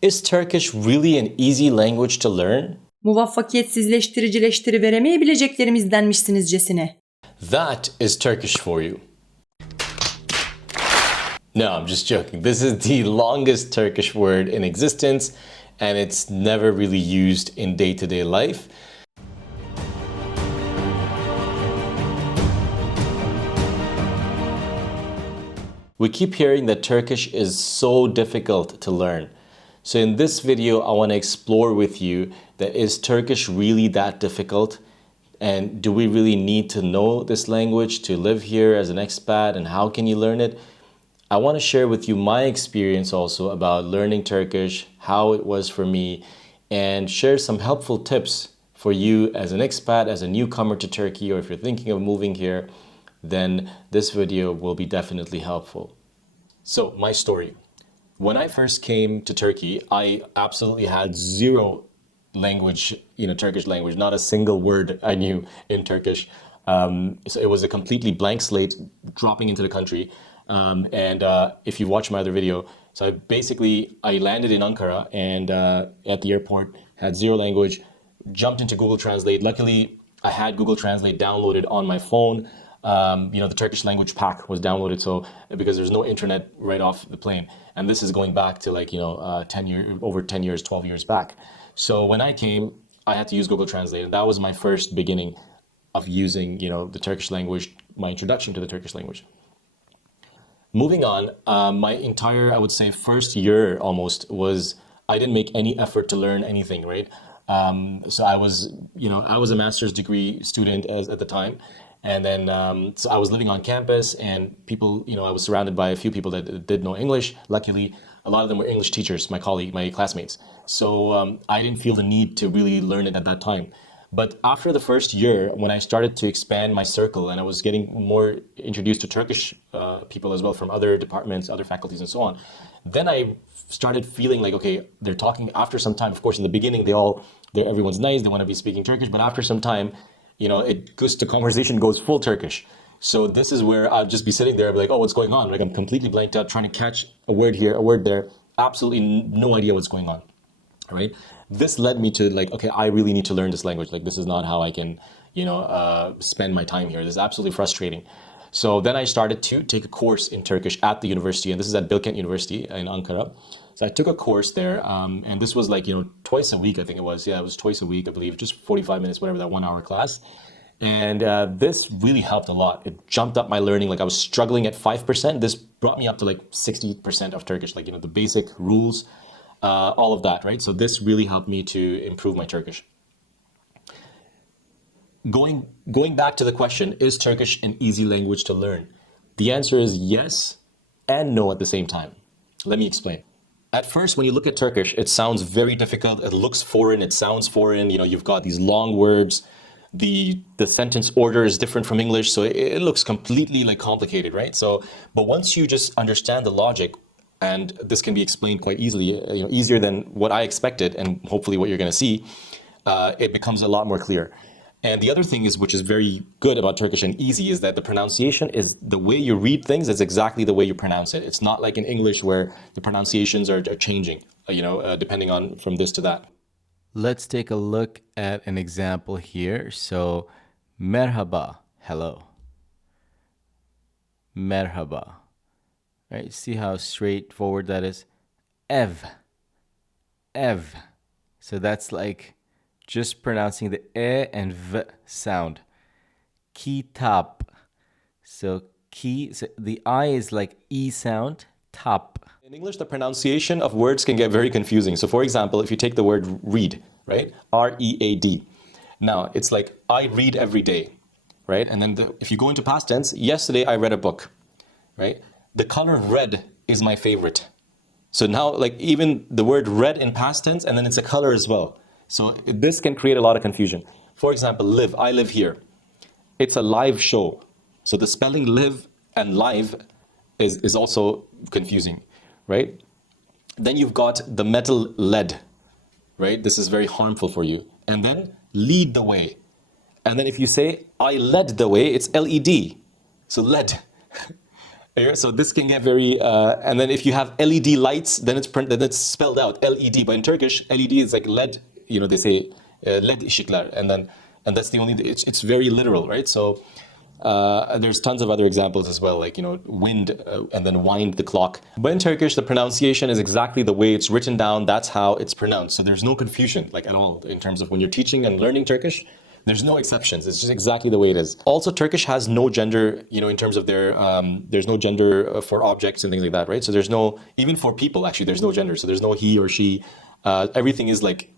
Is Turkish really an easy language to learn? Muvaffakiyetsizleştiricileştiriveremeyeceklerimizdenmişsinizcesine. That is Turkish for you. No, I'm just joking. This is the longest Turkish word in existence, and it's never really used in day-to-day life. We keep hearing that Turkish is so difficult to learn. So in this video, I want to explore with you that is Turkish really that difficult? And do we really need to know this language to live here as an expat? And how can you learn it? I want to share with you my experience also about learning Turkish, how it was for me, and share some helpful tips for you as an expat, as a newcomer to Turkey, or if you're thinking of moving here, then this video will be definitely helpful. So, my story. When I first came to Turkey, I absolutely had zero language, Turkish language, not a single word I knew in Turkish. So it was a completely blank slate dropping into the country. If you watch my other video, so I landed in Ankara and at the airport, had zero language, jumped into Google Translate. Luckily, I had Google Translate downloaded on my phone. The Turkish language pack was downloaded, so because there's no internet right off the plane. And this is going back to over 10 years, 12 years back. So when I came, I had to use Google Translate, and that was my first beginning of using, the Turkish language, my introduction to the Turkish language. Moving on, my entire, I would say, first year almost was, I didn't make any effort to learn anything, right? So I was a master's degree student at the time. And then, so I was living on campus and people, I was surrounded by a few people that did know English. Luckily, a lot of them were English teachers, my classmates. So I didn't feel the need to really learn it at that time. But after the first year, when I started to expand my circle and I was getting more introduced to Turkish people as well from other departments, other faculties and so on, then I started feeling like, okay, they're talking after some time. Of course, in the beginning, everyone's nice, they want to be speaking Turkish, but after some time, the conversation goes full Turkish. So this is where I'll just be sitting there, I'll be like, oh, what's going on? Like I'm completely blanked out, trying to catch a word here, a word there, absolutely no idea what's going on, right? This led me to like, okay, I really need to learn this language. Like this is not how I can, spend my time here. This is absolutely frustrating. So then I started to take a course in Turkish at the university, and this is at Bilkent University in Ankara. So I took a course there, and this was like, twice a week, I think it was. Yeah, it was twice a week, I believe, just 45 minutes, whatever, that 1 hour class. And this really helped a lot. It jumped up my learning. Like I was struggling at 5%. This brought me up to like 60% of Turkish, like, the basic rules, all of that, right? So this really helped me to improve my Turkish. Going back to the question, is Turkish an easy language to learn? The answer is yes and no at the same time. Let me explain. At first, when you look at Turkish, it sounds very difficult. It looks foreign. It sounds foreign. You've got these long words. The sentence order is different from English, so it looks completely like complicated, right? But once you just understand the logic, and this can be explained quite easily, easier than what I expected, and hopefully what you're going to see, it becomes a lot more clear. And the other thing is, which is very good about Turkish and easy, is that the pronunciation is the way you read things is exactly the way you pronounce it. It's not like in English where the pronunciations are changing, depending on from this to that. Let's take a look at an example here. So, merhaba, hello. Merhaba. Right? See how straightforward that is? Ev. Ev. So that's like just pronouncing the e and v sound. Kitap. So the I is like e sound. Tap. In English, the pronunciation of words can get very confusing. So for example, if you take the word read, right? R-E-A-D. Now, it's like, I read every day, right? And then if you go into past tense, yesterday I read a book, right? The color red is my favorite. So now, like, even the word red in past tense, and then it's a color as well. So this can create a lot of confusion. For example, live, I live here. It's a live show. So the spelling live and live is also confusing, right? Then you've got the metal lead, right? This is very harmful for you. And then lead the way. And then if you say, I led the way, it's L-E-D. So led. Yeah, so this can get very, and then if you have LED lights, then it's spelled out LED. But in Turkish, LED is like LED. You know, they say LED ışıklar, and that's the only. It's very literal, right? So there's tons of other examples as well, like wind and then wind the clock. But in Turkish, the pronunciation is exactly the way it's written down. That's how it's pronounced. So there's no confusion, like at all, in terms of when you're teaching and learning Turkish. There's no exceptions. It's just exactly the way it is. Also, Turkish has no gender, in terms of their, there's no gender for objects and things like that, right? So there's no, even for people, actually, there's no gender. So there's no he or she. Everything is like,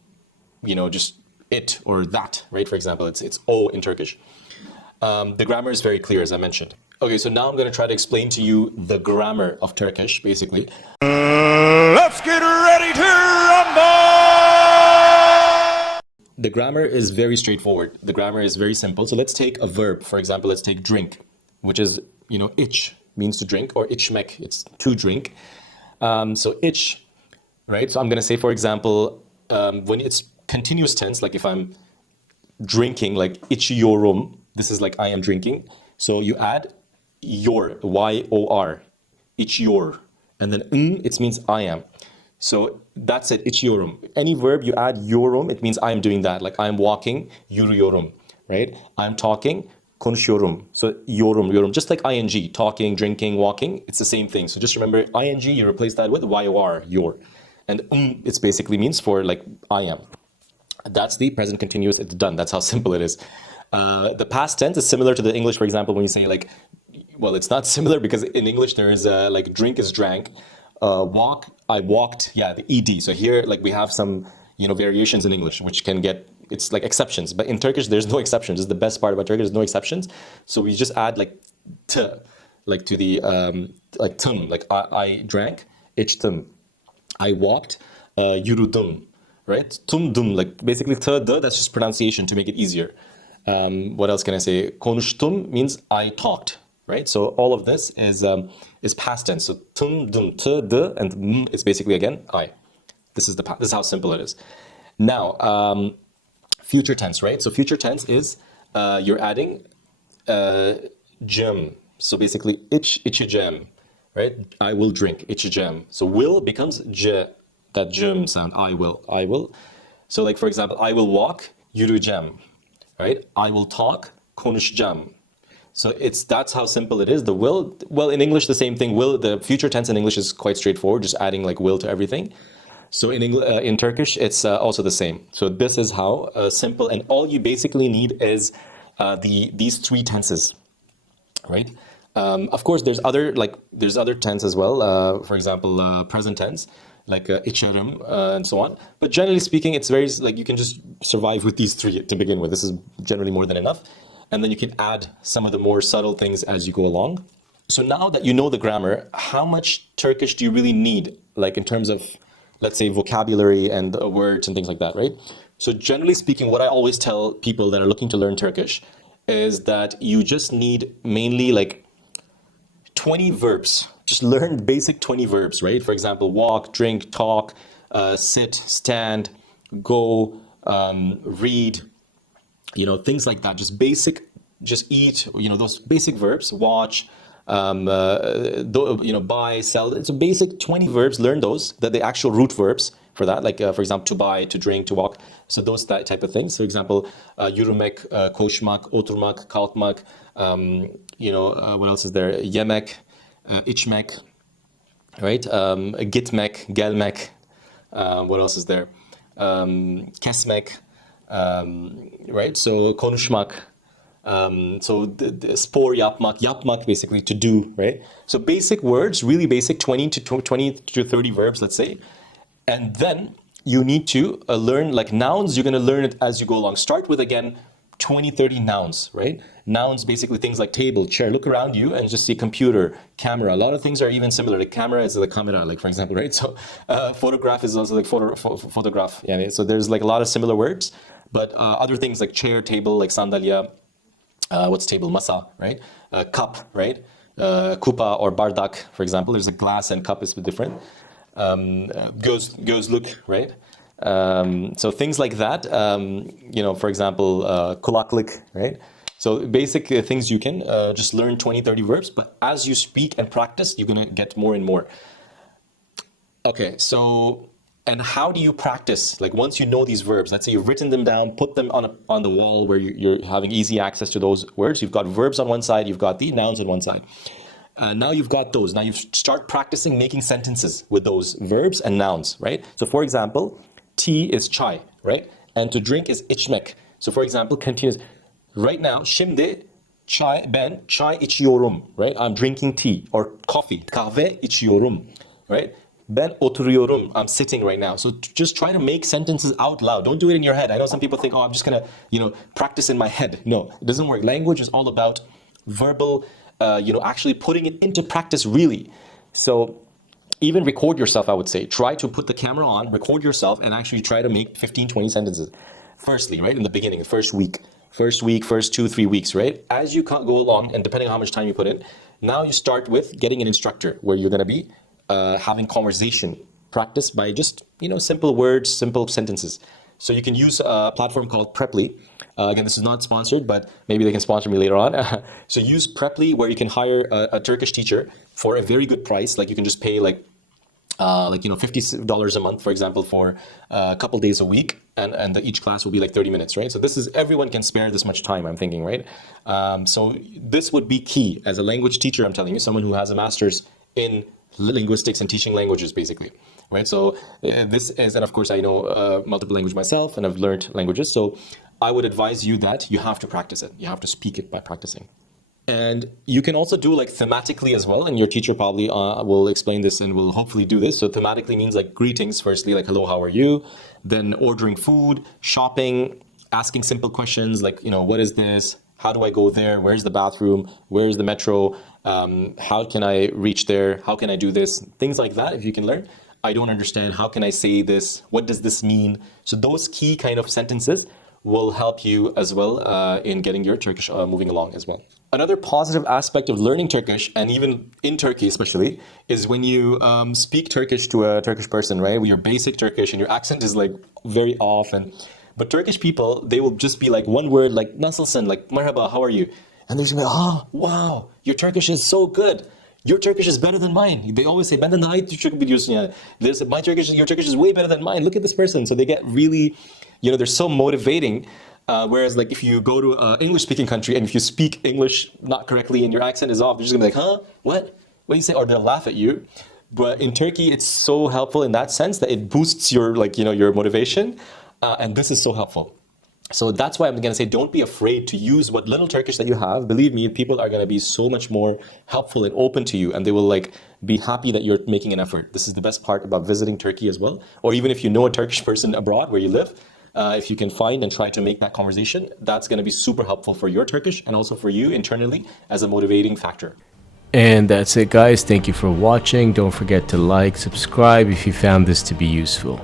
just it or that, right? For example, it's o in Turkish. The grammar is very clear, as I mentioned. Okay, so now I'm going to try to explain to you the grammar of Turkish, basically. Let's get ready to rumble! The grammar is very straightforward. The grammar is very simple. So let's take a verb. For example, let's take drink, which is, ich means to drink, or içmek, it's to drink. So ich, right? So I'm going to say, for example, when it's continuous tense, like if I'm drinking, like içiyorum, this is like I am drinking. So you add your, Y-O-R, içiyor, and then it means I am. So that's it, içiyorum. Any verb you add yorum, it means I'm doing that. Like I'm walking, yürüyorum, right? I'm talking, konuşuyorum. So yorum, just like ing, talking, drinking, walking, it's the same thing. So just remember ing, you replace that with yor, your. And it's basically means for like I am. That's the present continuous, it's done. That's how simple it is. The past tense is similar to the English, for example, when you say like, well, it's not similar because in English there is like drink is drank. Walk, I walked, yeah, the ed. So here, like we have some, variations in English, which can get, it's like exceptions. But in Turkish, there's no exceptions. This is the best part about Turkish, there's no exceptions. So we just add like t, like to the, like tım, like I drank, içtim. I walked, yürüdüm, right? Tum, like basically t, d, that's just pronunciation to make it easier. What else can I say? Konuştum means I talked. Right? So all of this is past tense. So tum, dum, t, d, and m is basically again I. This is how simple it is. Now, future tense, right? So future tense is you're adding cem. So basically içeceğim, right? I will drink, içeceğim. So will becomes c, that cem sound. I will. So like for example, I will walk, yürüyeceğim, right? I will talk, konuşacağım. So that's how simple it is. The will, well, in English, the same thing. Will, the future tense in English is quite straightforward, just adding like will to everything. So in Turkish, it's also the same. So this is how simple, and all you basically need is these three tenses, right? Of course, there's other tense as well. For example, present tense, like içerim and so on. But generally speaking, it's very like you can just survive with these three to begin with. This is generally more than enough. And then you can add some of the more subtle things as you go along. So now that you know the grammar, how much Turkish do you really need? Like in terms of, let's say, vocabulary and words and things like that, right? So generally speaking, what I always tell people that are looking to learn Turkish is that you just need mainly like 20 verbs. Just learn basic 20 verbs, right? For example, walk, drink, talk, sit, stand, go, read, things like that. Just basic, just eat, those basic verbs, watch, buy, sell. It's a basic 20 verbs. Learn those, the actual root verbs for that. Like, for example, to buy, to drink, to walk. So those type of things. For example, yürümek, koşmak, oturmak, kalkmak. What else is there? Yemek, içmek, right? Gitmek, gelmek. What else is there? Kesmek. Right? So konuşmak. So the spor yapmak basically to do, right? So basic words, really basic, 20 to 30 verbs, let's say. And then you need to learn like nouns. You're going to learn it as you go along. Start with, again, 20, 30 nouns, right? Nouns, basically things like table, chair. Look around you and just see computer, camera. A lot of things are even similar. The camera is the camera, like for example, right? So photograph is also like photograph. Yeah, so there's like a lot of similar words. But other things like chair, table, like sandalye, what's table? Masa, right? Cup, right? Kupa or bardak, for example. There's a glass and cup is different. Gözlük, right? So things like that, for example, kulaklık, right? So basic things you can just learn 20, 30 verbs, but as you speak and practice, you're going to get more and more. Okay, so, and how do you practice? Like once you know these verbs, let's say you've written them down, put them on the wall where you're having easy access to those words. You've got verbs on one side, you've got the nouns on one side. Now you've got those. Now you start practicing making sentences with those verbs and nouns, right? So for example, tea is chai, right? And to drink is içmek. So for example, continues. Right now, şimdi ben çay içiyorum, right? I'm drinking tea or coffee, kahve içiyorum, right? Ben oturuyorum, I'm sitting right now. So just try to make sentences out loud. Don't do it in your head. I know some people think, oh, I'm just gonna, practice in my head. No, it doesn't work. Language is all about verbal, actually putting it into practice really. So even record yourself, I would say. Try to put the camera on, record yourself, and actually try to make 15, 20 sentences. Firstly, right, in the beginning, the first week, first 2, 3 weeks, right? As you go along, and depending on how much time you put in, now you start with getting an instructor where you're going to be having conversation practice by just, simple words, simple sentences. So you can use a platform called Preply. Again, this is not sponsored, but maybe they can sponsor me later on. So use Preply where you can hire a Turkish teacher for a very good price. Like you can just pay $50 a month, for example, for a couple days a week, and each class will be like 30 minutes, right? So this is, everyone can spare this much time, I'm thinking, right? So this would be key as a language teacher, I'm telling you, someone who has a master's in linguistics and teaching languages, basically, right? So this is, and of course I know multiple language myself, and I've learned languages, so I would advise you that you have to practice it. You have to speak it by practicing. And you can also do like thematically as well, and your teacher probably will explain this and will hopefully do this. So thematically means like greetings, firstly, like hello, how are you? Then ordering food, shopping, asking simple questions like, what is this? How do I go there? Where's the bathroom? Where's the metro? How can I reach there? How can I do this? Things like that, if you can learn. I don't understand. How can I say this? What does this mean? So those key kind of sentences will help you as well in getting your Turkish moving along as well. Another positive aspect of learning Turkish, and even in Turkey especially, is when you speak Turkish to a Turkish person, right? When you're basic Turkish and your accent is like very off, but Turkish people, they will just be like one word, like nasılsın, like merhaba, how are you? And they're just like, oh, wow, your Turkish is so good. Your Turkish is better than mine. They always say, benden daha iyi Türkçe biliyorsun ya. Your Turkish is way better than mine. Look at this person. So they get really, they're so motivating. Whereas like if you go to an English-speaking country and if you speak English not correctly and your accent is off, they're just gonna be like, huh, what? What do you say? Or they'll laugh at you. But in Turkey, it's so helpful in that sense that it boosts your your motivation. And this is so helpful. So that's why I'm going to say, don't be afraid to use what little Turkish that you have. Believe me, people are going to be so much more helpful and open to you, and they will be happy that you're making an effort. This is the best part about visiting Turkey as well. Or even if you know a Turkish person abroad where you live, if you can find and try to make that conversation, that's going to be super helpful for your Turkish and also for you internally as a motivating factor. And that's it, guys. Thank you for watching. Don't forget to like, subscribe if you found this to be useful.